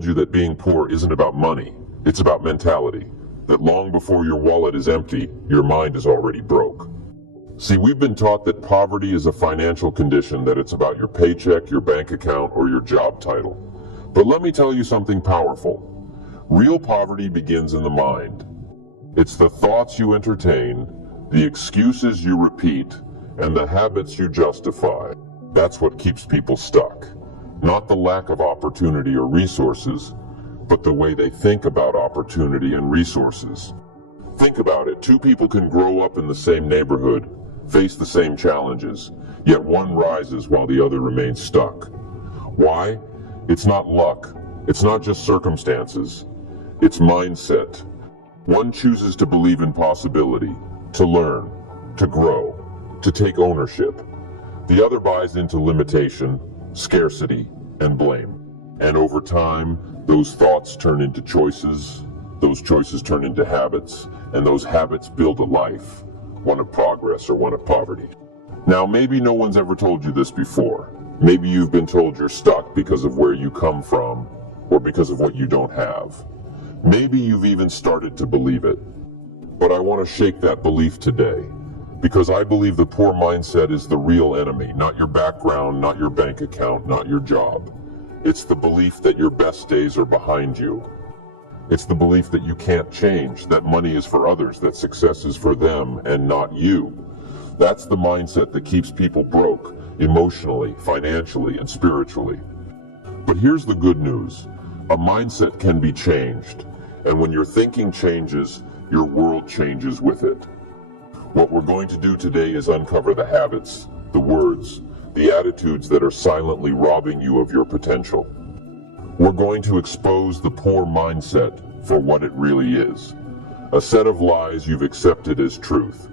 told you that being poor isn't about money, it's about mentality. That long before your wallet is empty, your mind is already broke. See, we've been taught that poverty is a financial condition, that it's about your paycheck, your bank account, or your job title. But let me tell you something powerful. Real poverty begins in the mind. It's the thoughts you entertain, the excuses you repeat, and the habits you justify. That's what keeps people stuck. Not the lack of opportunity or resources, but the way they think about opportunity and resources. Think about it. Two people can grow up in the same neighborhood, face the same challenges, yet one rises while the other remains stuck. Why? It's not luck. It's not just circumstances. It's mindset. One chooses to believe in possibility, to learn, to grow, to take ownership. The other buys into limitation, scarcity, and blame. And over time, those thoughts turn into choices, those choices turn into habits, and those habits build a life, one of progress or one of poverty. Now, maybe no one's ever told you this before. Maybe you've been told you're stuck because of where you come from, or because of what you don't have. Maybe you've even started to believe it. But I want to shake that belief today, because I believe the poor mindset is the real enemy, not your background, not your bank account, not your job. It's the belief that your best days are behind you. It's the belief that you can't change, that money is for others, that success is for them and not you. That's the mindset that keeps people broke, emotionally, financially, and spiritually. But here's the good news. A mindset can be changed, and when your thinking changes, your world changes with it. What we're going to do today is uncover the habits, the words, the attitudes that are silently robbing you of your potential. We're going to expose the poor mindset for what it really is. A set of lies you've accepted as truth.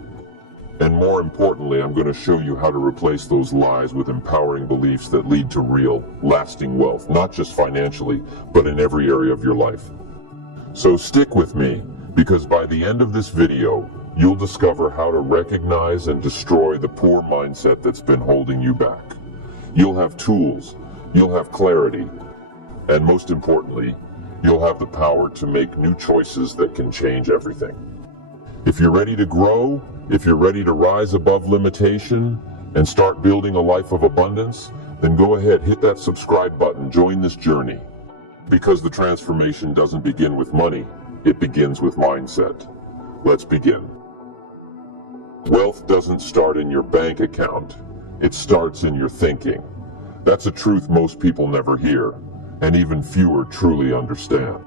And more importantly, I'm going to show you how to replace those lies with empowering beliefs that lead to real, lasting wealth, not just financially, but in every area of your life. So stick with me, because by the end of this video, you'll discover how to recognize and destroy the poor mindset that's been holding you back. You'll have tools, you'll have clarity, and most importantly, you'll have the power to make new choices that can change everything. If you're ready to grow, if you're ready to rise above limitation and start building a life of abundance, then go ahead, hit that subscribe button, join this journey. Because the transformation doesn't begin with money, it begins with mindset. Let's begin. Wealth doesn't start in your bank account. It starts in your thinking. That's a truth most people never hear, and even fewer truly understand.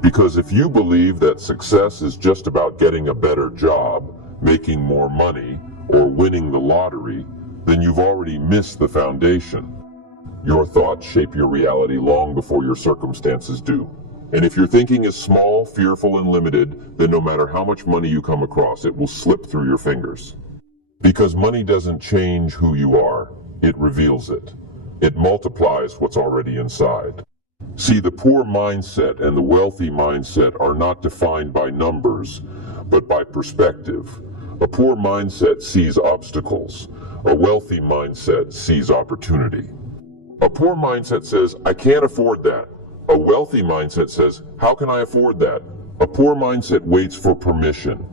Because if you believe that success is just about getting a better job, making more money, or winning the lottery, then you've already missed the foundation. Your thoughts shape your reality long before your circumstances do. And if your thinking is small, fearful, and limited, then no matter how much money you come across, it will slip through your fingers. Because money doesn't change who you are, it reveals it. It multiplies what's already inside. See, the poor mindset and the wealthy mindset are not defined by numbers, but by perspective. A poor mindset sees obstacles. A wealthy mindset sees opportunity. A poor mindset says, I can't afford that. A wealthy mindset says, how can I afford that? A poor mindset waits for permission.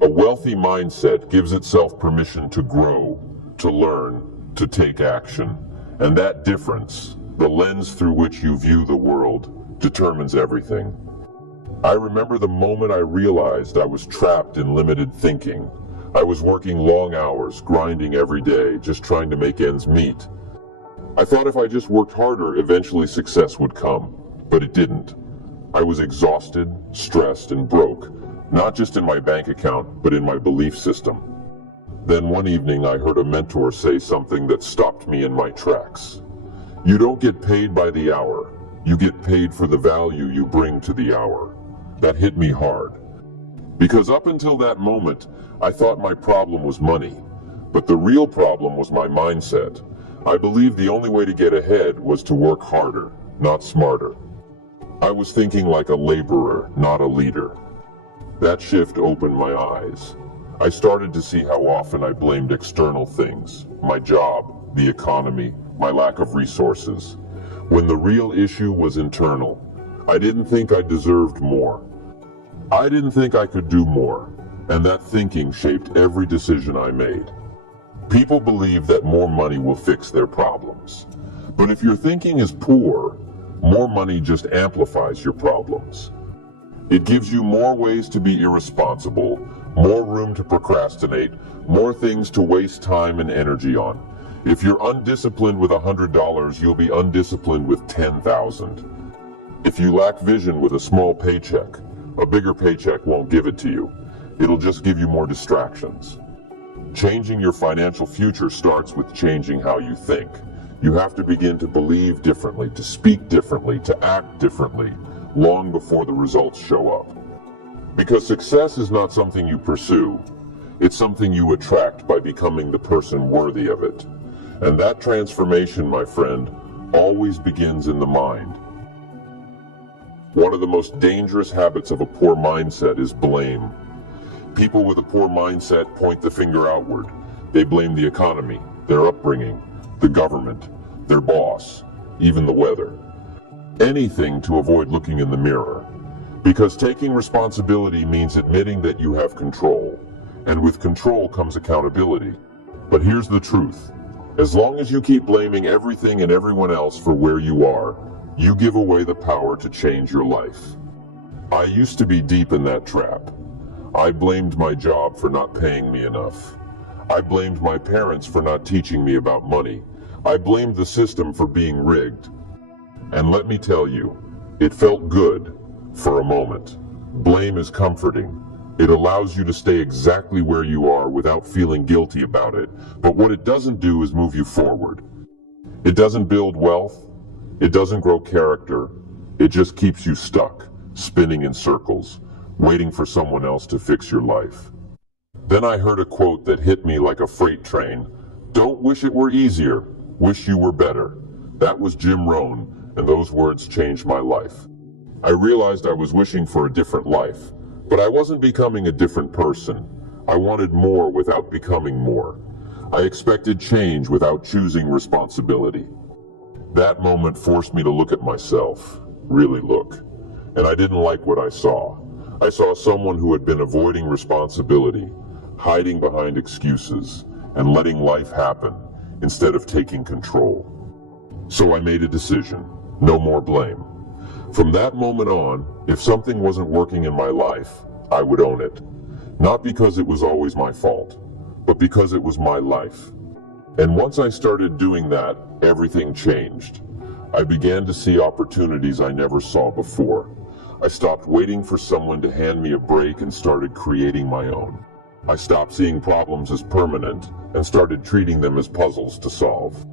A wealthy mindset gives itself permission to grow, to learn, to take action. And that difference, the lens through which you view the world, determines everything. I remember the moment I realized I was trapped in limited thinking. I was working long hours, grinding every day, just trying to make ends meet. I thought if I just worked harder, eventually success would come, but it didn't. I was exhausted, stressed, and broke, not just in my bank account, but in my belief system. Then one evening I heard a mentor say something that stopped me in my tracks. You don't get paid by the hour, you get paid for the value you bring to the hour. That hit me hard. Because up until that moment, I thought my problem was money, but the real problem was my mindset. I believed the only way to get ahead was to work harder, not smarter. I was thinking like a laborer, not a leader. That shift opened my eyes. I started to see how often I blamed external things, my job, the economy, my lack of resources, when the real issue was internal. I didn't think I deserved more. I didn't think I could do more, and that thinking shaped every decision I made. People believe that more money will fix their problems. But if your thinking is poor, more money just amplifies your problems. It gives you more ways to be irresponsible, more room to procrastinate, more things to waste time and energy on. If you're undisciplined with $100, you'll be undisciplined with 10,000. If you lack vision with a small paycheck, a bigger paycheck won't give it to you. It'll just give you more distractions. Changing your financial future starts with changing how you think. You have to begin to believe differently, to speak differently, to act differently, long before the results show up. Because success is not something you pursue, it's something you attract by becoming the person worthy of it. And that transformation, my friend, always begins in the mind. One of the most dangerous habits of a poor mindset is blame. People with a poor mindset point the finger outward. They blame the economy, their upbringing, the government, their boss, even the weather. Anything to avoid looking in the mirror. Because taking responsibility means admitting that you have control. And with control comes accountability. But here's the truth. As long as you keep blaming everything and everyone else for where you are, you give away the power to change your life. I used to be deep in that trap. I blamed my job for not paying me enough. I blamed my parents for not teaching me about money. I blamed the system for being rigged. And let me tell you, it felt good for a moment. Blame is comforting. It allows you to stay exactly where you are without feeling guilty about it. But what it doesn't do is move you forward. It doesn't build wealth. It doesn't grow character. It just keeps you stuck, spinning in circles, waiting for someone else to fix your life. Then I heard a quote that hit me like a freight train. Don't wish it were easier, wish you were better. That was Jim Rohn, and those words changed my life. I realized I was wishing for a different life, but I wasn't becoming a different person. I wanted more without becoming more. I expected change without choosing responsibility. That moment forced me to look at myself, really look, and I didn't like what I saw. I saw someone who had been avoiding responsibility, hiding behind excuses, and letting life happen instead of taking control. So I made a decision, no more blame. From that moment on, if something wasn't working in my life, I would own it. Not because it was always my fault, but because it was my life. And once I started doing that, everything changed. I began to see opportunities I never saw before. I stopped waiting for someone to hand me a break and started creating my own. I stopped seeing problems as permanent and started treating them as puzzles to solve.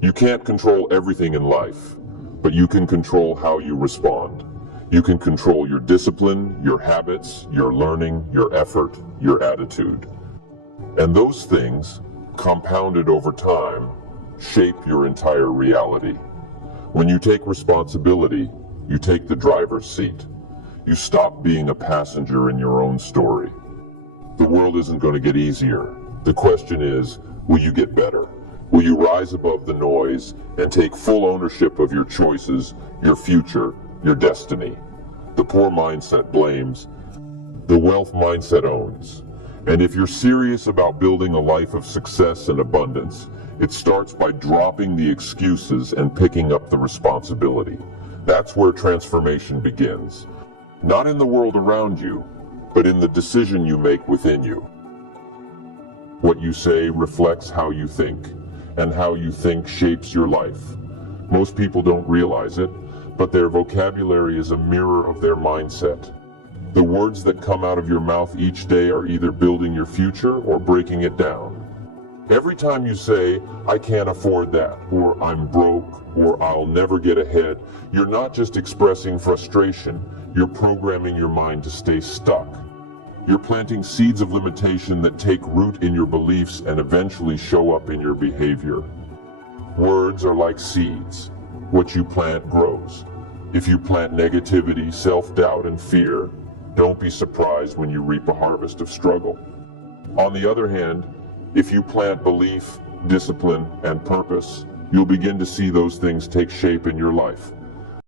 You can't control everything in life, but you can control how you respond. You can control your discipline, your habits, your learning, your effort, your attitude. And those things, compounded over time, shape your entire reality. When you take responsibility, you take the driver's seat. You stop being a passenger in your own story. The world isn't going to get easier. The question is, will you get better? Will you rise above the noise and take full ownership of your choices, your future, your destiny? The poor mindset blames. The wealth mindset owns. And if you're serious about building a life of success and abundance, it starts by dropping the excuses and picking up the responsibility. That's where transformation begins. Not in the world around you, but in the decision you make within you. What you say reflects how you think, and how you think shapes your life. Most people don't realize it, but their vocabulary is a mirror of their mindset. The words that come out of your mouth each day are either building your future or breaking it down. Every time you say, I can't afford that, or I'm broke, or I'll never get ahead, you're not just expressing frustration, you're programming your mind to stay stuck. You're planting seeds of limitation that take root in your beliefs and eventually show up in your behavior. Words are like seeds. What you plant grows. If you plant negativity, self-doubt, and fear, don't be surprised when you reap a harvest of struggle. On the other hand, if you plant belief, discipline, and purpose, you'll begin to see those things take shape in your life.